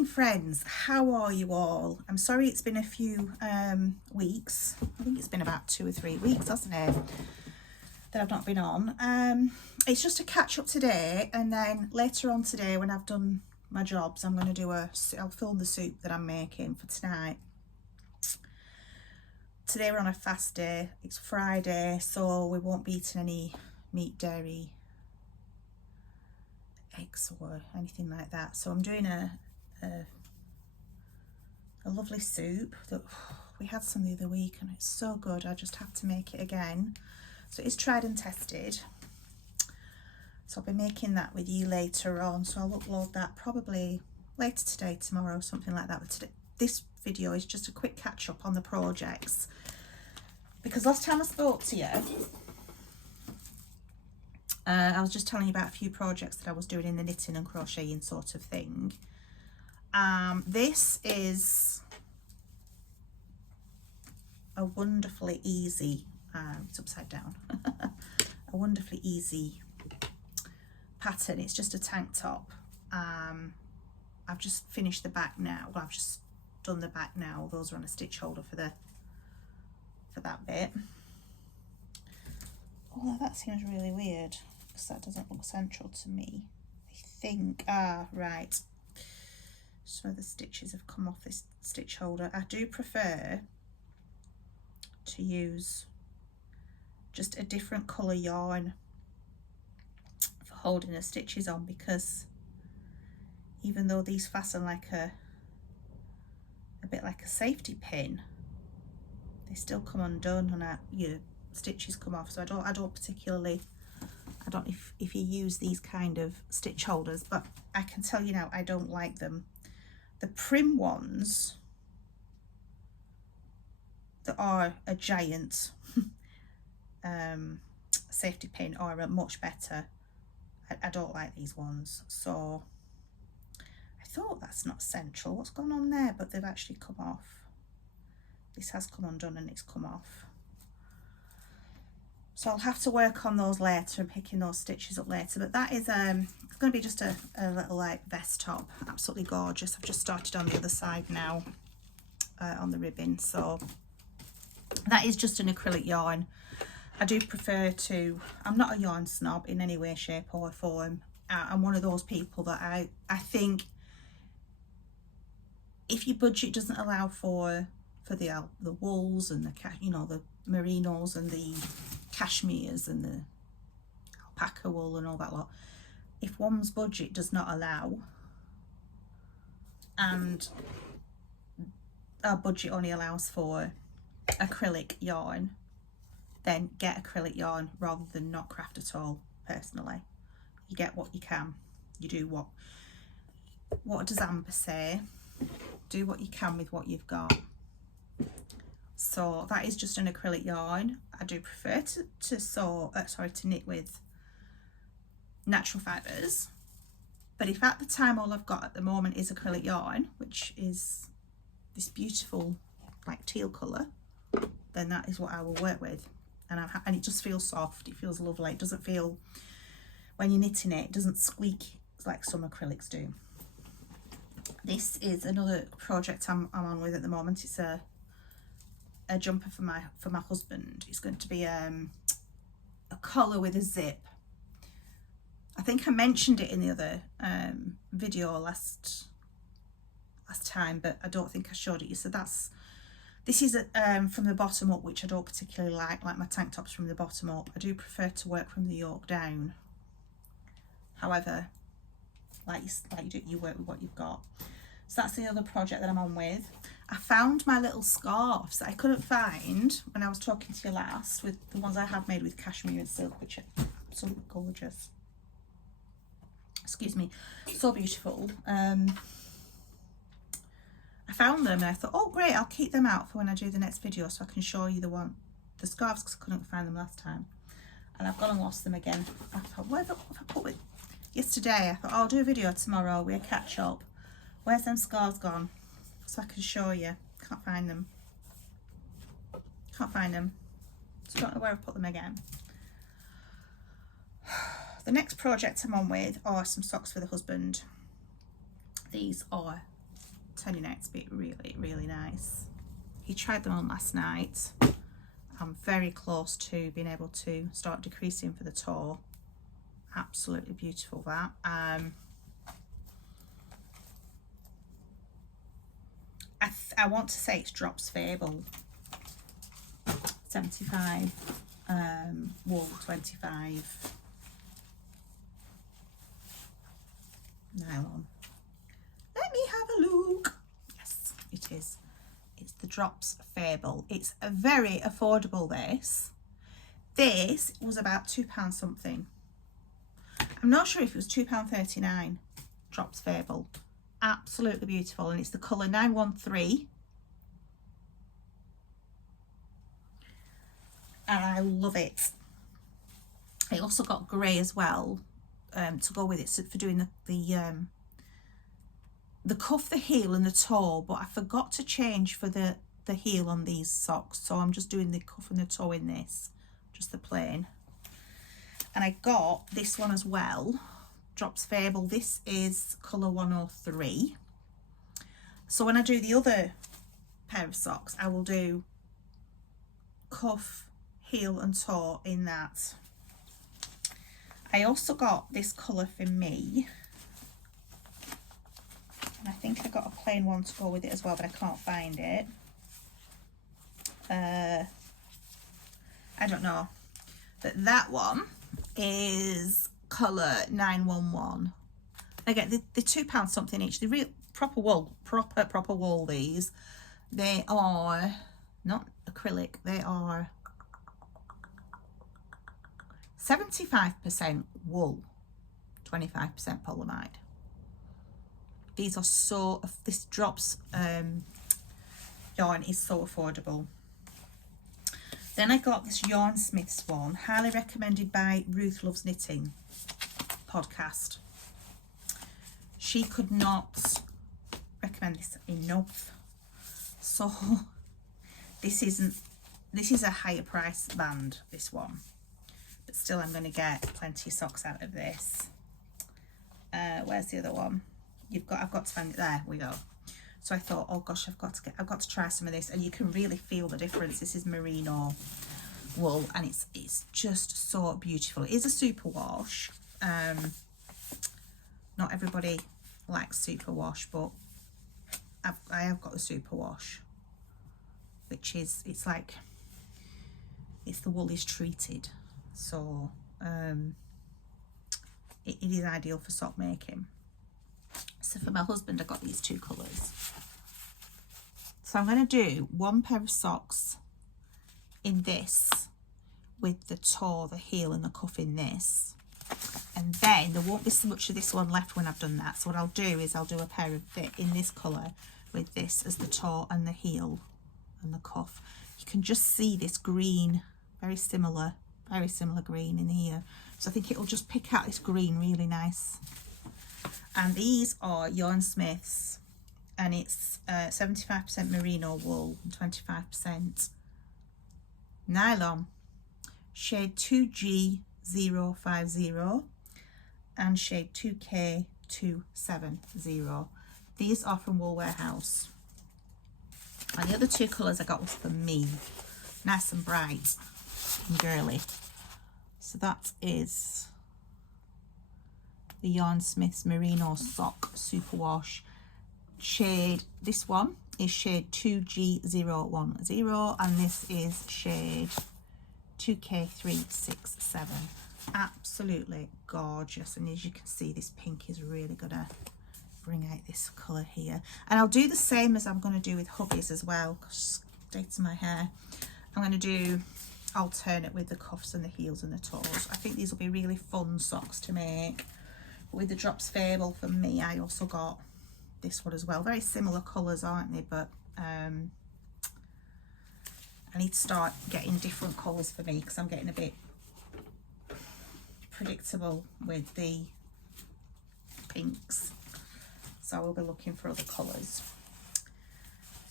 morning, friends. How are you all? I'm sorry it's been a few weeks. I think it's been about 2 or 3 weeks, hasn't it, that I've not been on. It's just a catch up today, and then later on today when I've done my jobs, I'm going to do I'll film the soup that I'm making for tonight. Today we're on a fast day. It's Friday, so we won't be eating any meat, dairy, eggs or anything like that. So I'm doing a lovely soup that we had some the other week and it's so good. I just have to make it again. So it's tried and tested. So I'll be making that with you later on. So I'll upload that probably later today, tomorrow, something like that. But today, this video is just a quick catch up on the projects, because last time I spoke to you, I was just telling you about a few projects that I was doing in the knitting and crocheting sort of thing. This is a wonderfully easy, it's upside down, a wonderfully easy pattern. It's just a tank top. I've just finished the back now. Well, I've just done the back now. Those are on a stitch holder for that bit. Oh, that seems really weird because that doesn't look central to me. I think, right. So the stitches have come off this stitch holder. I do prefer to use just a different colour yarn for holding the stitches on, because even though these fasten like a bit like a safety pin, they still come undone and your stitches come off. So I don't particularly, I don't know if you use these kind of stitch holders, but I can tell you now, I don't like them. The Prim ones that are a giant safety pin are much better. I don't like these ones. So I thought that's not central. What's gone on there? But they've actually come off. This has come undone and it's come off. So I'll have to work on those later and picking those stitches up later. But that is it's going to be just a little like vest top. Absolutely gorgeous. I've just started on the other side now on the ribbon. So that is just an acrylic yarn. I do prefer to, I'm not a yarn snob in any way, shape or form. I'm one of those people that I think if your budget doesn't allow for the wools and the merinos and the cashmeres and the alpaca wool and all that lot, if one's budget does not allow and our budget only allows for acrylic yarn, then get acrylic yarn rather than not craft at all. Personally, you get what you can. You do what does Amber say? Do what you can with what you've got. So that is just an acrylic yarn. I do prefer to knit with natural fibres, but if at the time all I've got at the moment is acrylic yarn, which is this beautiful like teal colour, then that is what I will work with. And it just feels soft. It feels lovely. It doesn't feel, when you're knitting it, it doesn't squeak like some acrylics do. This is another project I'm on with at the moment. It's a jumper for my husband. It's going to be a collar with a zip. I think I mentioned it in the other video last time, but I don't think I showed it you. So this is from the bottom up, which I don't particularly like my tank tops from the bottom up. I do prefer to work from the yoke down. However, like you do, you work with what you've got. So that's the other project that I'm on with. I found my little scarves that I couldn't find when I was talking to you last, with the ones I have made with cashmere and silk, which are absolutely gorgeous. Excuse me, so beautiful. I found them and I thought, oh great, I'll keep them out for when I do the next video so I can show you the scarves, because I couldn't find them last time. And I've gone and lost them again. I thought, what have I put with yesterday? I thought, I'll do a video tomorrow, we'll catch up. Where's them scarves gone? So I can show you. Can't find them. Can't find them. So don't know where I put them again. The next project I'm on with are some socks for the husband. These are turning out to be really, really nice. He tried them on last night. I'm very close to being able to start decreasing for the toe. Absolutely beautiful, that. I want to say it's Drops Fable. 75 wool, 25 nylon. Let me have a look. Yes, it is. It's the Drops Fable. It's a very affordable. This was about £2 something. I'm not sure if it was £2.39. Drops Fable. Absolutely beautiful, and it's the colour 913. And I love it. It also got grey as well, to go with it, so for doing the cuff, the heel and the toe, but I forgot to change for the heel on these socks, so I'm just doing the cuff and the toe in this, just the plain. And I got this one as well, Drops Fable. This is colour 103. So when I do the other pair of socks, I will do cuff, heel and toe in that. I also got this colour for me, and I think I got a plain one to go with it as well, but I can't find it. I don't know, but that one is colour 911. Again, they're £2 something each. They're real proper wool, proper wool. These, they are not acrylic, they are 75% wool, 25% polyamide. These are so, this Drops yarn is so affordable. Then I got this Yarn Smiths one, highly recommended by Ruth Loves Knitting podcast. She could not recommend this enough. So this is a higher price band, this one, but still I'm going to get plenty of socks out of this. Where's the other one? I've got to find it. There we go. So I thought, oh gosh, I've got to try some of this, and you can really feel the difference. This is merino wool, and it's just so beautiful. It is a super wash. Not everybody likes super wash, but I have got the super wash, which is, it's like, it's the wool is treated, so it is ideal for sock making. So for my husband, I got these two colours. So I'm going to do one pair of socks in this with the toe, the heel and the cuff in this, and then there won't be so much of this one left when I've done that. So what I'll do is I'll do a pair of it in this colour with this as the toe and the heel and the cuff. You can just see this green, very similar green in here. So I think it'll just pick out this green really nice. And these are Yarn Smiths, and it's 75% merino wool and 25% nylon, shade 2G050 and shade 2K270. These are from Wool Warehouse. And the other two colours I got was for me, nice and bright and girly. So that is the Yarn Smiths Merino Sock Superwash shade. This one is shade 2G010 and this is shade 2K367. Absolutely gorgeous, and as you can see, this pink is really gonna bring out this colour here. And I'll do the same as I'm going to do with hubbies as well, because dates my hair. I'm going to do alternate with the cuffs and the heels and the toes. I think these will be really fun socks to make. With the Drops Fable for me, I also got this one as well. Very similar colours, aren't they? But I need to start getting different colours for me, because I'm getting a bit predictable with the pinks. So I will be looking for other colours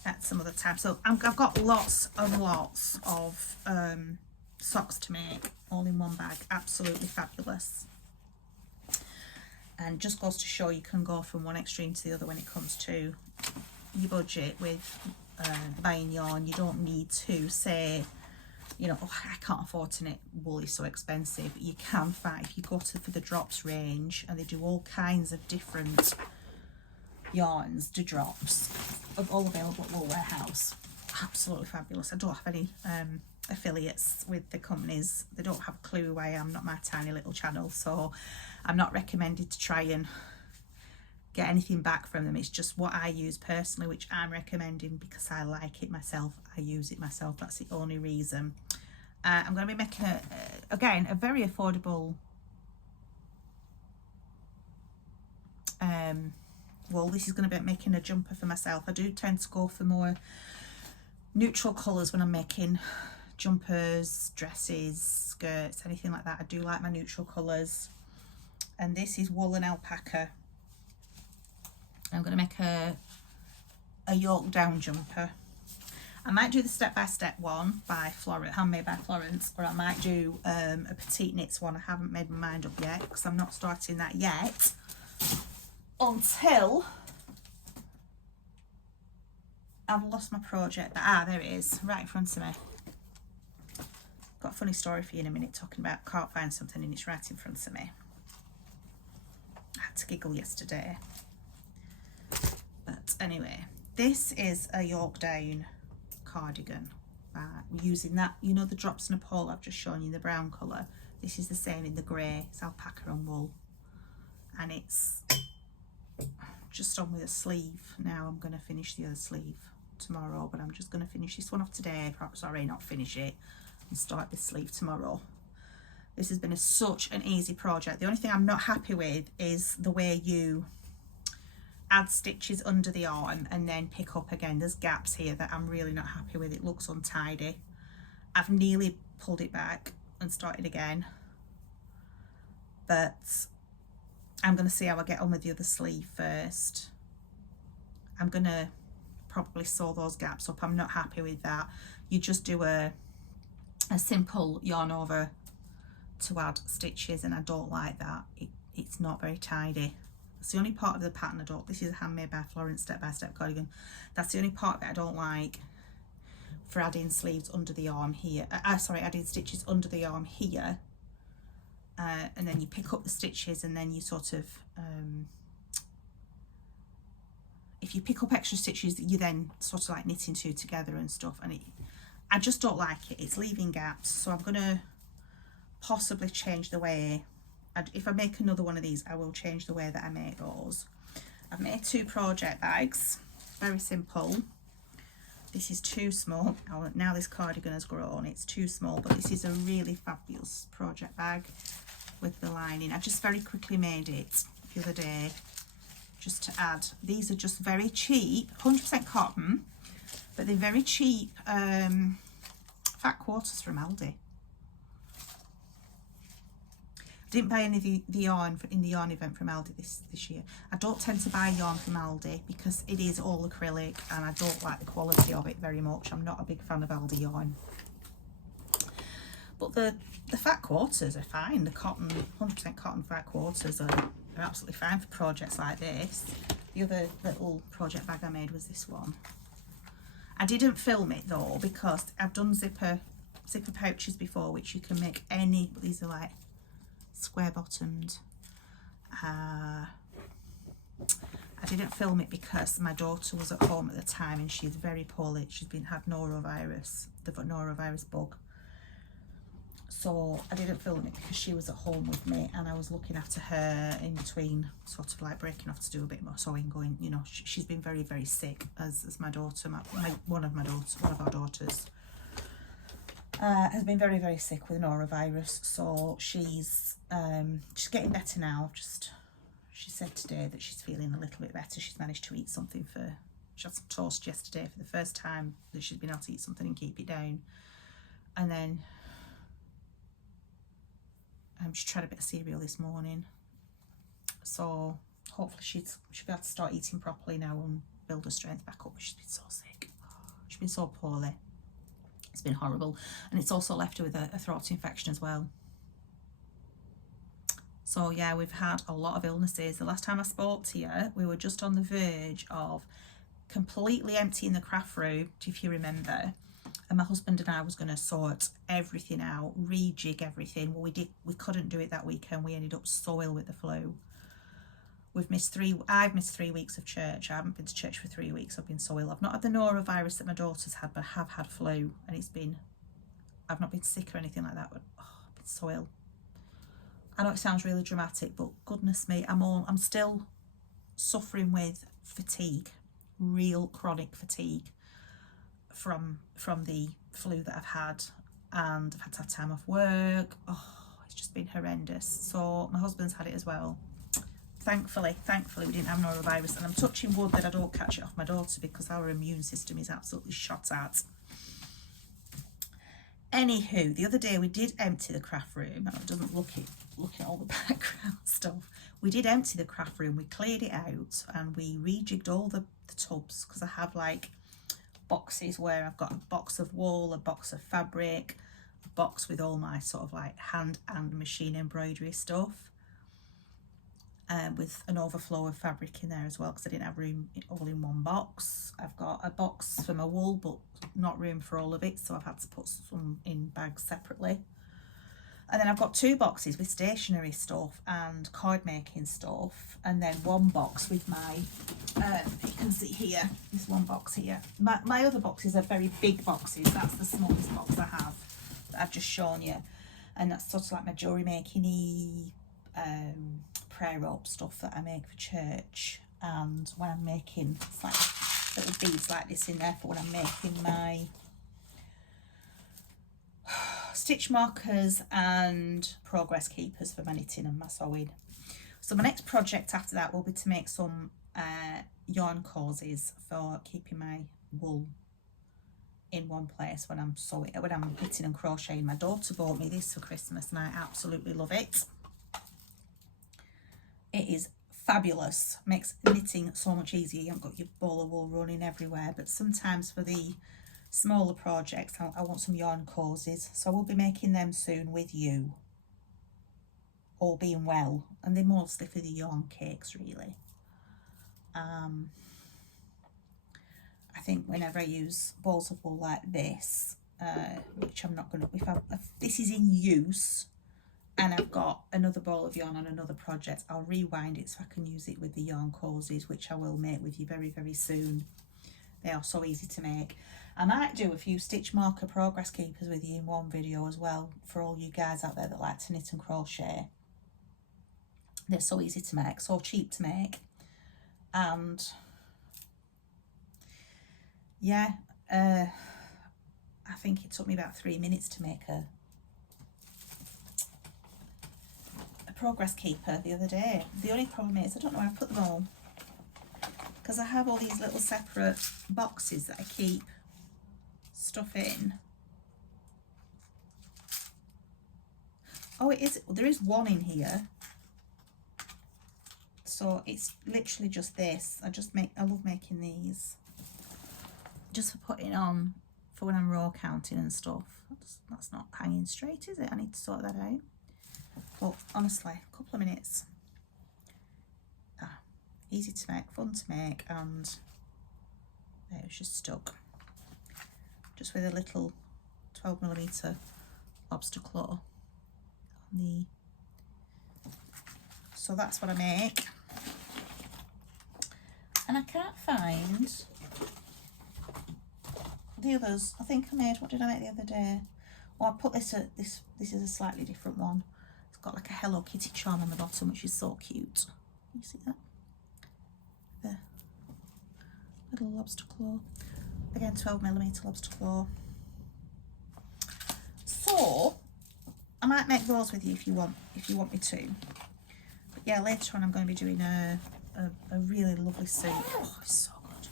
at some other time. So I've got lots and lots of socks to make, all in one bag. Absolutely fabulous. And just goes to show you can go from one extreme to the other when it comes to your budget with buying yarn. You don't need to say, you know, oh, I can't afford to knit wool, is so expensive. You can find, if you go to for the drops range, and they do all kinds of different yarns to drops, of all available at Wool Warehouse. Absolutely fabulous. I don't have any affiliates with the companies. They don't have a clue who I am, not my tiny little channel, so I'm not recommended to try and get anything back from them. It's just what I use personally, which I'm recommending because I like it myself. I use it myself. That's the only reason. I'm going to be making again a very affordable wool. This is going to be making a jumper for myself. I do tend to go for more neutral colours when I'm making jumpers, dresses, skirts, anything like that. I do like my neutral colours. And this is wool and alpaca. I'm going to make a yoke down jumper. I might do the step-by-step one by Florence, handmade by Florence, or I might do a petite knits one. I haven't made my mind up yet because I'm not starting that yet until I've lost my project. But there it is, right in front of me. Got a funny story for you in a minute, talking about can't find something and it's right in front of me. I had to giggle yesterday. But anyway, this is a yoke down cardigan. Using that, you know, the drops Nepal I've just shown you, the brown colour. This is the same in the grey. It's alpaca and wool. And it's just on with a sleeve. Now I'm going to finish the other sleeve tomorrow, but I'm just going to finish this one off today. Sorry, not finish it, and start this sleeve tomorrow. This has been such an easy project. The only thing I'm not happy with is the way you add stitches under the arm and then pick up again. There's gaps here that I'm really not happy with. It looks untidy. I've nearly pulled it back and started again, but I'm going to see how I get on with the other sleeve first. I'm going to probably sew those gaps up. I'm not happy with that. You just do a simple yarn over to add stitches, and I don't like that. It's not very tidy. It's the only part of the pattern I don't. This is a handmade by Florence step-by-step cardigan. That's the only part of it I don't like, for adding sleeves under the arm here. Sorry, adding stitches under the arm here. And then you pick up the stitches, and then you sort of, if you pick up extra stitches, you then sort of like knitting two together and stuff. And I just don't like it. It's leaving gaps. So I'm going to possibly change the way. If I make another one of these, I will change the way that I make those. I've made 2 project bags, very simple. This is too small. Now this cardigan has grown, it's too small, but this is a really fabulous project bag with the lining. I just very quickly made it the other day just to add. These are just very cheap, 100% cotton, but they're very cheap fat quarters from Aldi. Didn't buy any of the yarn in the yarn event from Aldi this year. I don't tend to buy yarn from Aldi because it is all acrylic and I don't like the quality of it very much. I'm not a big fan of Aldi yarn. But the fat quarters are fine. The cotton, 100% cotton fat quarters are absolutely fine for projects like this. The other little project bag I made was this one. I didn't film it though because I've done zipper pouches before, which you can make any, but these are like square bottomed. I didn't film it because my daughter was at home at the time and she's very poorly. She's had norovirus, the norovirus bug. So I didn't film it because she was at home with me and I was looking after her in between, sort of like breaking off to do a bit more sewing, going, you know, she's been very, very sick, as my daughter, one of our daughters has been very, very sick with norovirus. So she's getting better now. She said today that she's feeling a little bit better. She's managed to eat something she had some toast yesterday for the first time that she's been able to eat something and keep it down. And then she tried a bit of cereal this morning. So hopefully she'll be able to start eating properly now and build her strength back up. She's been so sick. She's been so poorly. It's been horrible. And it's also left her with a throat infection as well. So yeah, we've had a lot of illnesses. The last time I spoke to you, we were just on the verge of completely emptying the craft room, if you remember, and my husband and I was going to sort everything out, rejig everything. Well, we couldn't do it that weekend. We ended up so ill with the flu. I've missed 3 weeks of church. I haven't been to church for 3 weeks. I've been so ill. I've not had the norovirus that my daughter's had, but I have had flu, and I've not been sick or anything like that, but I've been so ill. I know it sounds really dramatic, but goodness me, I'm still suffering with fatigue, real chronic fatigue from the flu that I've had, and I've had to have time off work. Oh, it's just been horrendous. So my husband's had it as well. Thankfully we didn't have norovirus, and I'm touching wood that I don't catch it off my daughter, because our immune system is absolutely shot at. Anywho, the other day we did empty the craft room. I know it doesn't look at all the background stuff. We did empty the craft room. We cleared it out and we rejigged all the tubs, because I have like boxes where I've got a box of wool, a box of fabric, a box with all my sort of like hand and machine embroidery stuff, with an overflow of fabric in there as well, because I didn't have room all in one box. I've got a box for my wool, but not room for all of it, so I've had to put some in bags separately. And then I've got 2 boxes with stationery stuff and card making stuff, and then 1 box with my, you can see here, this 1 box here. My other boxes are very big boxes. That's the smallest box I have that I've just shown you, and that's sort of like my jewellery making prayer rope stuff that I make for church, and when I'm making, it's like little beads like this in there for when I'm making my stitch markers and progress keepers for my knitting and my sewing. So my next project after that will be to make some yarn causes for keeping my wool in one place when I'm sewing, when I'm knitting and crocheting. My daughter bought me this for Christmas and I absolutely love it. It is fabulous, makes knitting so much easier. You haven't got your ball of wool running everywhere. But sometimes for the smaller projects, I want some yarn causes, so we'll be making them soon with you, all being well. And they're mostly for the yarn cakes, really. I think whenever I use balls of wool like this, which I'm not going to, if this is in use and I've got another ball of yarn on another project, I'll rewind it so I can use it with the yarn causes, which I will make with you very, very soon. They are so easy to make. I might do a few stitch marker progress keepers with you in one video as well, for all you guys out there that like to knit and crochet. They're so easy to make, so cheap to make, and yeah, I think it took me about 3 minutes to make a progress keeper the other day. The only problem is I don't know where I put them all, because I have all these little separate boxes that I keep stuff in. Oh, there is one in here, so it's literally just this. I love making these just for putting on for when I'm raw counting and stuff. That's not hanging straight, is it? I need to sort that out. But honestly, a couple of minutes. Easy to make, fun to make, and it was just stuck. Just with a little 12mm lobster claw on so that's what I make. And I can't find the others. I think I made, what did I make the other day? Oh, I put this is a slightly different one. It's got like a Hello Kitty charm on the bottom, which is so cute. You see that? The little lobster claw. Again, 12mm lobster claw. So I might make those with you if you want me to. But yeah, later on I'm going to be doing a really lovely soup. Oh, it's so good.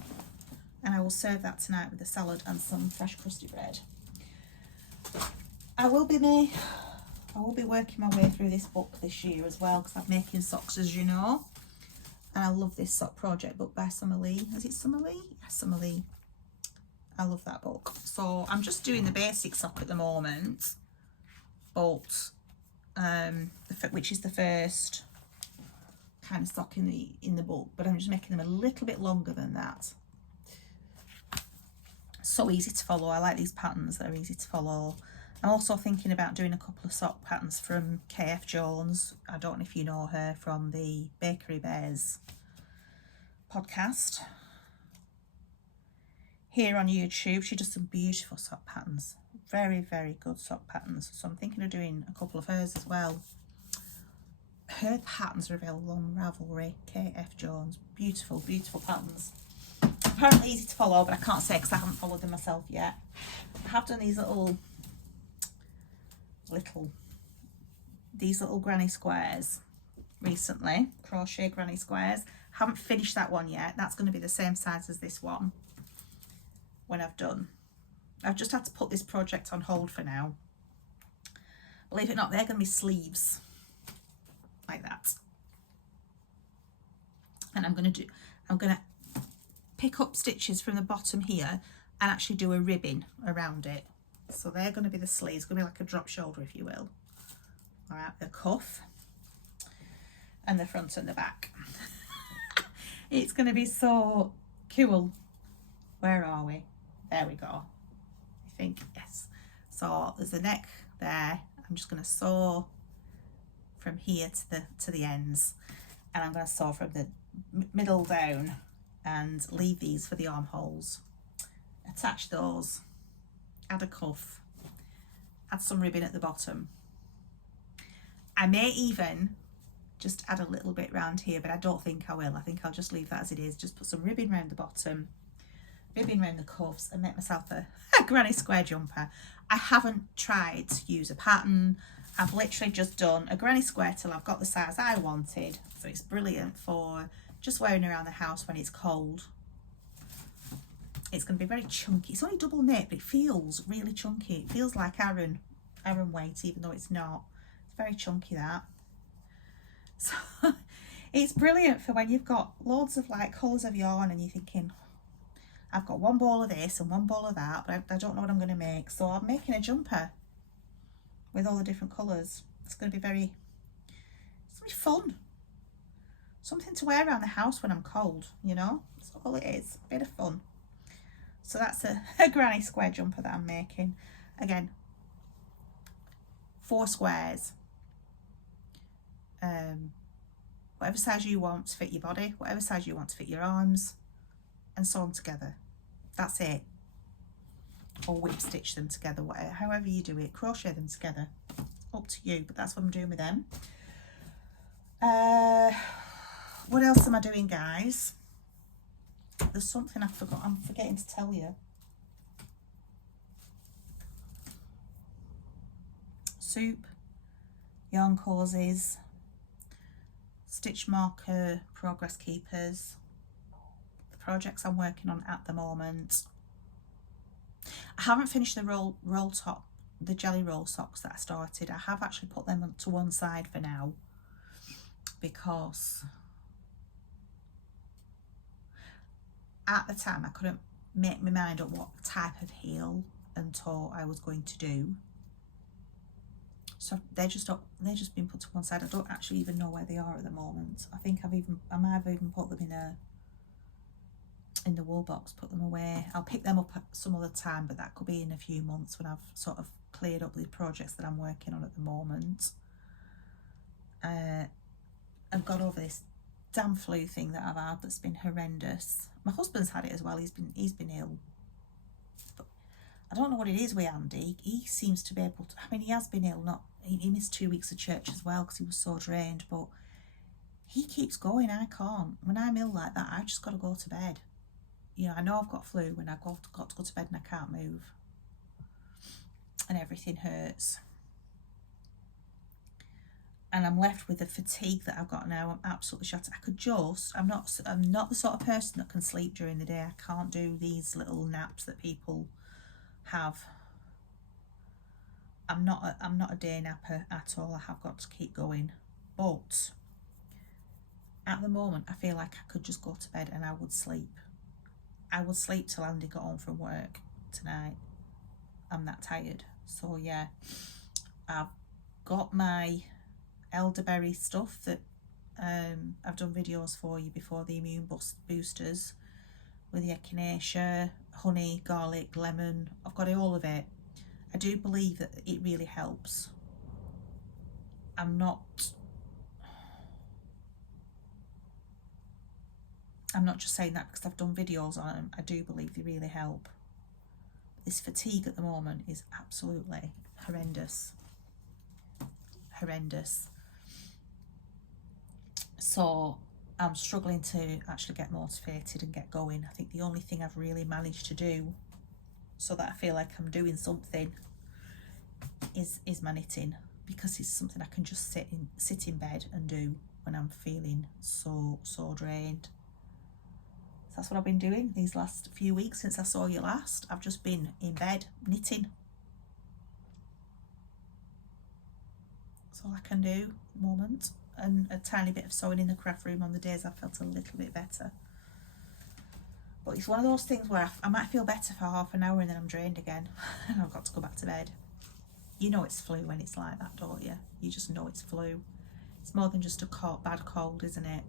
And I will serve that tonight with a salad and some fresh crusty bread. I will be working my way through this book this year as well, because I'm making socks, as you know. And I love this sock project book by Summer Lee. Is it Summer Lee? Yeah, Summer Lee. I love that book. So I'm just doing the basic sock at the moment, but which is the first kind of sock in the book, but I'm just making them a little bit longer than that. So easy to follow. I like these patterns, they're easy to follow. I'm also thinking about doing a couple of sock patterns from KF Jones. I don't know if you know her from the Bakery Bears podcast here on YouTube. She does some beautiful sock patterns, very, very good sock patterns. So I'm thinking of doing a couple of hers as well. Her patterns are available on Ravelry. KF Jones, beautiful, beautiful patterns. Apparently easy to follow, but I can't say because I haven't followed them myself yet. I have done these little granny squares recently, crochet granny squares. Haven't finished that one yet. That's going to be the same size as this one when I've done. I've just had to put this project on hold for now. Believe it or not, they're going to be sleeves like that. And I'm going to pick up stitches from the bottom here and actually do a ribbing around it. So they're going to be the sleeves, going to be like a drop shoulder, if you will. All right, the cuff and the front and the back. It's going to be so cool. Where are we? There we go. I think, yes. So there's the neck there. I'm just going to sew from here to the ends, and I'm going to sew from the middle down and leave these for the armholes. Attach those, add a cuff, add some ribbon at the bottom. I may even just add a little bit round here, but I don't think I will. I think I'll just leave that as it is. Just put some ribbon round the bottom, ribbon round the cuffs, and make myself a granny square jumper. I haven't tried to use a pattern. I've literally just done a granny square till I've got the size I wanted. So it's brilliant for just wearing around the house when it's cold. It's going to be very chunky. It's only double knit, but it feels really chunky. It feels like Aran weight, even though it's not. It's very chunky, that. So it's brilliant for when you've got loads of like colours of yarn and you're thinking, I've got one ball of this and one ball of that, but I don't know what I'm going to make. So I'm making a jumper with all the different colours. It's going to be it's going to be fun. Something to wear around the house when I'm cold, you know? That's all it is, a bit of fun. So that's a granny square jumper that I'm making. Again, 4 squares. Whatever size you want to fit your body, whatever size you want to fit your arms, and sew them together. That's it. Or whip stitch them together, whatever, however you do it, crochet them together. Up to you, but that's what I'm doing with them. What else am I doing, guys? There's something I forgot. I'm forgetting to tell you. Soup, yarn causes, stitch marker, progress keepers, the projects I'm working on at the moment. I haven't finished the roll top, the jelly roll socks that I started. I have actually put them to one side for now because at the time I couldn't make my mind up what type of heel and toe I was going to do. So they're just been put to one side. I don't actually even know where they are at the moment. I think I might have even put them in the wool box, put them away. I'll pick them up at some other time, but that could be in a few months when I've sort of cleared up the projects that I'm working on at the moment. I've got over this damn flu thing that I've had that's been horrendous. My husband's had it as well. He's been ill. But I don't know what it is with Andy. He seems to be able to, I mean, he has been ill. He missed 2 weeks of church as well because he was so drained, but he keeps going. I can't. When I'm ill like that, I just got to go to bed. You know, I know I've got flu when I've got to go to bed and I can't move. And everything hurts. And I'm left with the fatigue that I've got now. I'm absolutely shattered. I'm not the sort of person that can sleep during the day. I can't do these little naps that people have. I'm not a day napper at all. I have got to keep going. But at the moment, I feel like I could just go to bed and I would sleep. I would sleep till Andy got home from work tonight. I'm that tired. So yeah, I've got my elderberry stuff that I've done videos for you before, the immune boosters. with the echinacea, honey, garlic, lemon. I've got all of it. I do believe that it really helps. I'm not just saying that because I've done videos on them. I do believe they really help. This fatigue at the moment is absolutely horrendous. Horrendous. So I'm struggling to actually get motivated and get going. I think the only thing I've really managed to do so that I feel like I'm doing something is my knitting, because it's something I can just sit in bed and do when I'm feeling so drained. So that's what I've been doing these last few weeks since I saw you last. I've just been in bed knitting. That's all I can do at the moment. And a tiny bit of sewing in the craft room on the days I felt a little bit better. But it's one of those things where I might feel better for half an hour and then I'm drained again and I've got to go back to bed. You know it's flu when it's like that, don't you? You just know it's flu. It's more than just a bad cold, isn't it?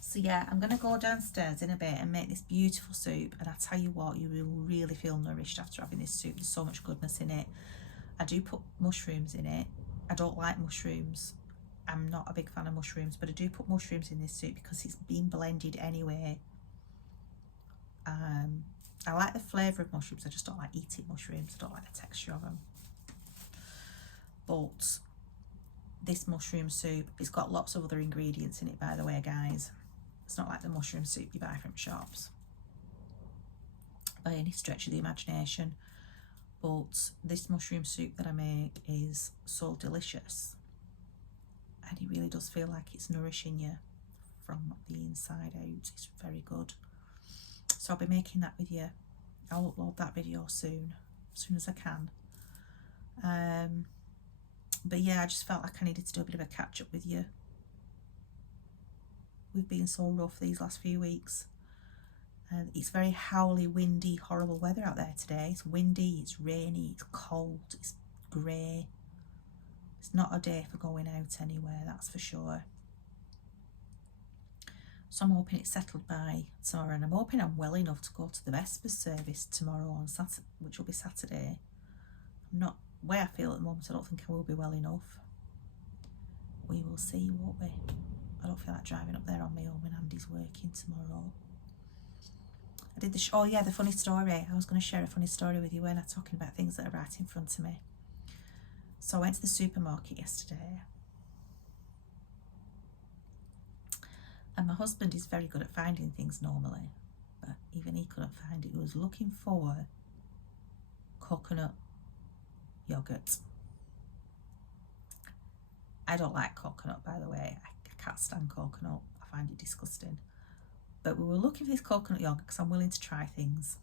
So yeah, I'm going to go downstairs in a bit and make this beautiful soup, and I tell you what, you will really feel nourished after having this soup. There's so much goodness in it. I do put mushrooms in it. I don't like mushrooms. I'm not a big fan of mushrooms, but I do put mushrooms in this soup because it's been blended anyway. I like the flavour of mushrooms. I just don't like eating mushrooms. I don't like the texture of them. But this mushroom soup, it's got lots of other ingredients in it, by the way, guys. It's not like the mushroom soup you buy from shops by any stretch of the imagination. But this mushroom soup that I make is so delicious, and it really does feel like it's nourishing you from the inside out. It's very good. So I'll be making that with you. I'll upload that video soon as I can. But yeah, I just felt like I needed to do a bit of a catch up with you. We've been so rough these last few weeks. It's very howly, windy, horrible weather out there today. It's windy, it's rainy, it's cold, it's grey. It's not a day for going out anywhere, that's for sure. So I'm hoping it's settled by tomorrow, and I'm hoping I'm well enough to go to the Vespers service tomorrow on Saturday, which will be Saturday. I'm not where I feel at the moment. I don't think I will be well enough. We will see, won't we? I don't feel like driving up there on my own when Andy's working tomorrow. I did the oh yeah, the funny story. I was going to share a funny story with you when I'm talking about things that are right in front of me. So I went to the supermarket yesterday, and my husband is very good at finding things normally, but even he couldn't find it. He was looking for coconut yogurt. I don't like coconut, by the way. I can't stand coconut. I find it disgusting. But we were looking for this coconut yogurt because I'm willing to try things.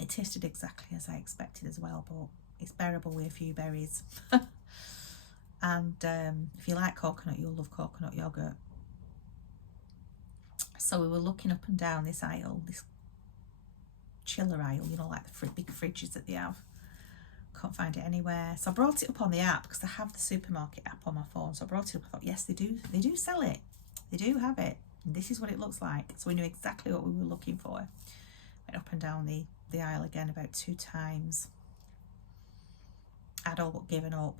It tasted exactly as I expected as well, but it's bearable with a few berries. And if you like coconut, you'll love coconut yogurt. So we were looking up and down this aisle, this chiller aisle, you know, like the big fridges that they have. Can't find it anywhere. So I brought it up on the app because I have the supermarket app on my phone. So I brought it up. I thought, yes, they do sell it. They do have it. And this is what it looks like. So we knew exactly what we were looking for. Went up and down the aisle again about 2 times. I'd all but given up.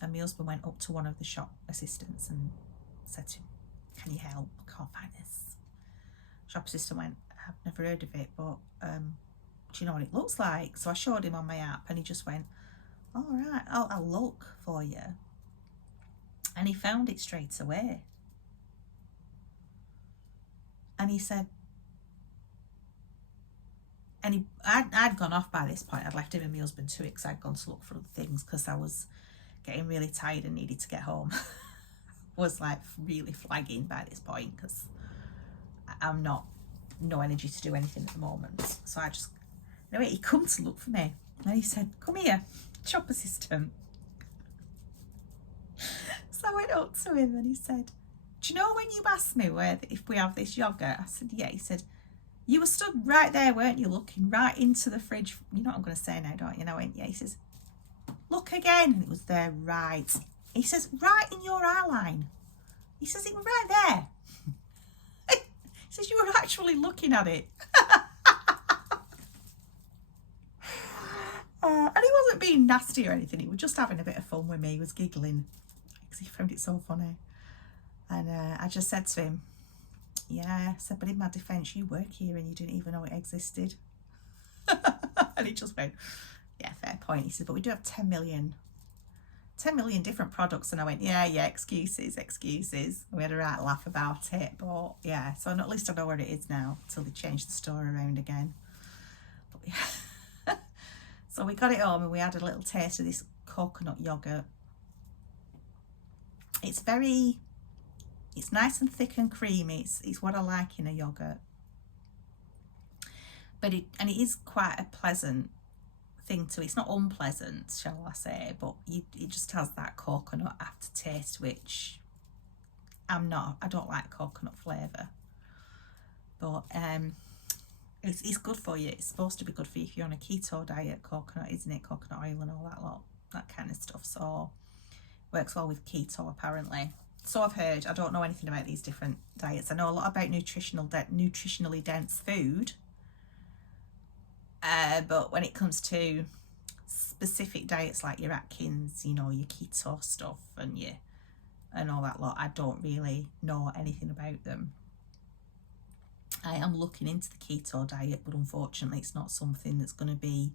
And my husband went up to one of the shop assistants and said to him, can you help? I can't find this. Shop assistant went, I've never heard of it, but do you know what it looks like? So I showed him on my app and he just went, all right, I'll look for you. And he found it straight away. And he said, and I'd gone off by this point. I'd left him and my husband to it because I'd gone to look for other things because I was getting really tired and needed to get home. Was like really flagging by this point because I'm no energy to do anything at the moment. So I just, anyway, he come to look for me and he said, come here, shop assistant. So I went up to him and he said, do you know when you asked me if we have this yogurt? I said, yeah. He said, you were stood right there, weren't you, looking right into the fridge? You know what I'm going to say now, don't you? And I went, yeah. He says, look again. And it was there, right. He says, right in your eye line. He says, it was right there. says, you were actually looking at it. And he wasn't being nasty or anything. He was just having a bit of fun with me. He was giggling because he found it so funny. And I just said to him, yeah, I said, but in my defence, you work here and you didn't even know it existed. And he just went, yeah, fair point. He said, but we do have 10 million different products. And I went, yeah, excuses. We had a right laugh about it. But yeah, so at least I know where it is now until they change the store around again. But yeah. So we got it home and we had a little taste of this coconut yogurt. It's nice and thick and creamy. It's what I like in a yogurt. But it is quite a pleasant thing to. It's not unpleasant, shall I say, but it just has that coconut aftertaste, which I don't like coconut flavour. But it's good for you. It's supposed to be good for you if you're on a keto diet. Coconut, isn't it? Coconut oil and all that kind of stuff. So works well with keto apparently. So I've heard. I don't know anything about these different diets. I know a lot about nutritionally dense food. But when it comes to specific diets like your Atkins, you know, your keto stuff and all that lot, I don't really know anything about them. I am looking into the keto diet, but unfortunately it's not something that's going to be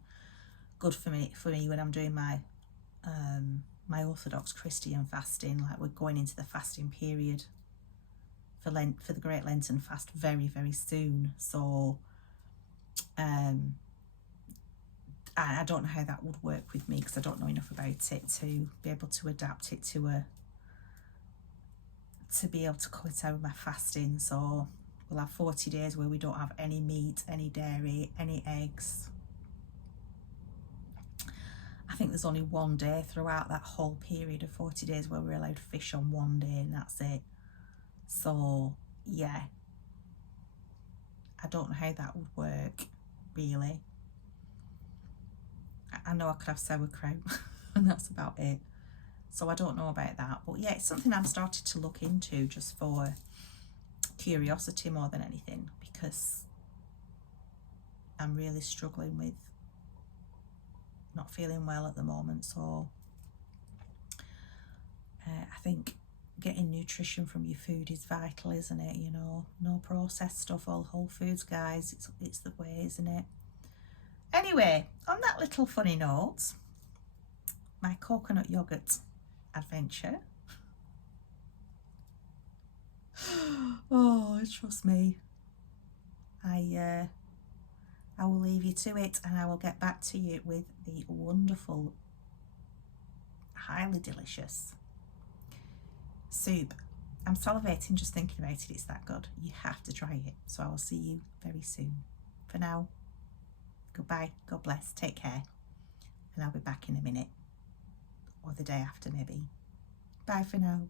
good for me when I'm doing my my Orthodox Christian fasting. Like, we're going into the fasting period for Lent, for the Great Lenten Fast, very, very soon. So I don't know how that would work with me because I don't know enough about it to be able to adapt it to be able to cut out my fasting. So we'll have 40 days where we don't have any meat, any dairy, any eggs. I think there's only one day throughout that whole period of 40 days where we're allowed fish on one day, and that's it. So yeah, I don't know how that would work really. I know I could have sauerkraut and that's about it. So I don't know about that. But yeah, it's something I'm starting to look into just for curiosity more than anything, because I'm really struggling with not feeling well at the moment. So I think getting nutrition from your food is vital, isn't it? You know, no processed stuff, all whole foods, guys. It's the way, isn't it? Anyway, on that little funny note, my coconut yogurt adventure. Oh, trust me. I will leave you to it, and I will get back to you with the wonderful, highly delicious soup. I'm salivating just thinking about it. It's that good. You have to try it. So I will see you very soon. For now, goodbye. God bless. Take care. And I'll be back in a minute, or the day after maybe. Bye for now.